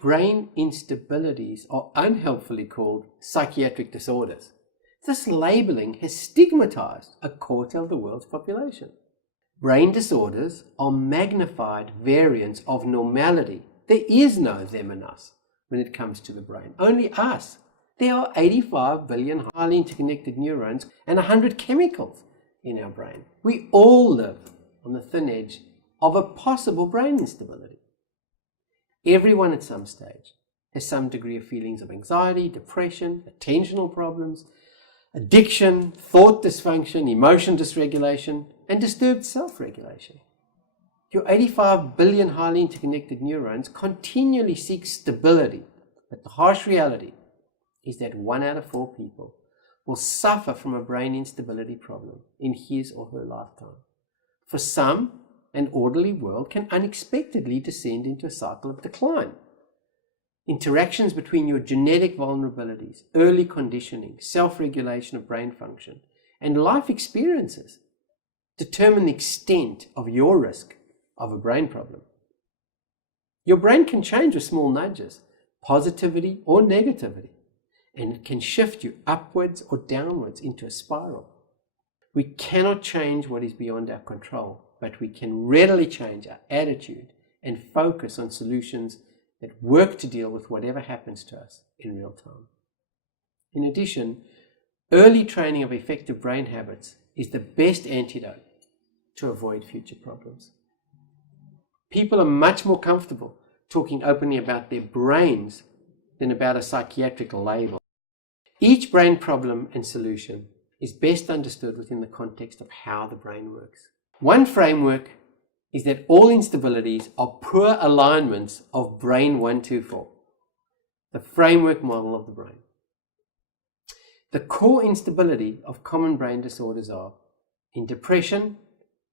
brain instabilities are unhelpfully called psychiatric disorders. This labeling has stigmatized a quarter of the world's population. Brain disorders are magnified variants of normality. There is no them and us when it comes to the brain, only us. There are 85 billion highly interconnected neurons and 100 chemicals in our brain. We all live on the thin edge of a possible brain instability. Everyone at some stage has some degree of feelings of anxiety, depression, attentional problems, addiction, thought dysfunction, emotion dysregulation, and disturbed self-regulation. Your 85 billion highly interconnected neurons continually seek stability, but the harsh reality is that 1 out of 4 people will suffer from a brain instability problem in his or her lifetime. For some, an orderly world can unexpectedly descend into a cycle of decline. Interactions between your genetic vulnerabilities, early conditioning, self-regulation of brain function, and life experiences determine the extent of your risk of a brain problem. Your brain can change with small nudges, positivity or negativity, and it can shift you upwards or downwards into a spiral. We cannot change what is beyond our control, but we can readily change our attitude and focus on solutions that work to deal with whatever happens to us in real time. In addition, early training of effective brain habits is the best antidote to avoid future problems. People are much more comfortable talking openly about their brains than about a psychiatric label. Each brain problem and solution is best understood within the context of how the brain works. One framework is that all instabilities are poor alignments of brain 124, the framework model of the brain. The core instability of common brain disorders are in depression,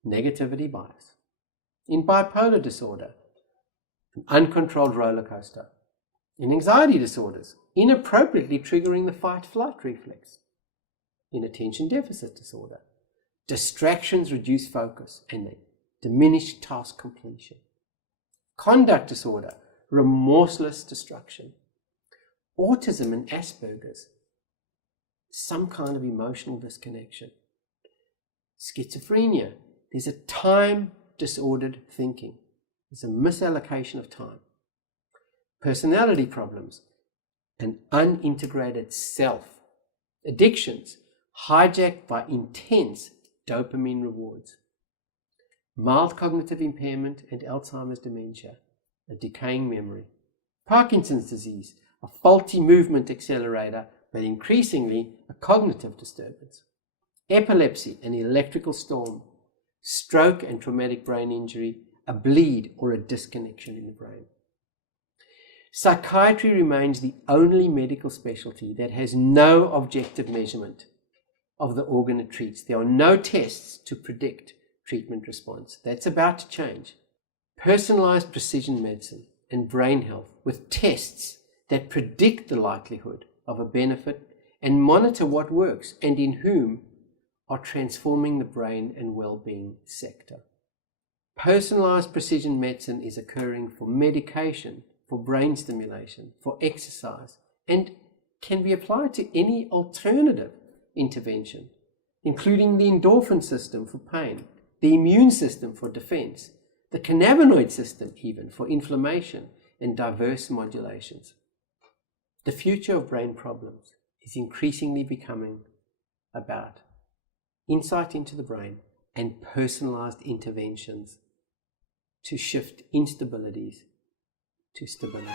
negativity bias; in bipolar disorder, an uncontrolled roller coaster; in anxiety disorders, inappropriately triggering the fight-flight reflex; in attention deficit disorder, distractions reduce focus and they diminish task completion; conduct disorder, remorseless destruction; autism and Asperger's, some kind of emotional disconnection; schizophrenia, there's a time-disordered thinking. There's a misallocation of time. Personality problems, an unintegrated self. Addictions, hijacked by intense dopamine rewards. Mild cognitive impairment and Alzheimer's dementia, a decaying memory. Parkinson's disease, a faulty movement accelerator, but increasingly a cognitive disturbance. Epilepsy, an electrical storm. Stroke and traumatic brain injury, a bleed or a disconnection in the brain. Psychiatry remains the only medical specialty that has no objective measurement of the organ it treats. There are no tests to predict treatment response. That's about to change. Personalized precision medicine and brain health with tests that predict the likelihood of a benefit and monitor what works and in whom are transforming the brain and well-being sector. Personalized precision medicine is occurring for medication, for brain stimulation, for exercise, and can be applied to any alternative intervention, including the endorphin system for pain, the immune system for defense, the cannabinoid system even for inflammation and diverse modulations. The future of brain problems is increasingly becoming about insight into the brain and personalized interventions to shift instabilities to stability.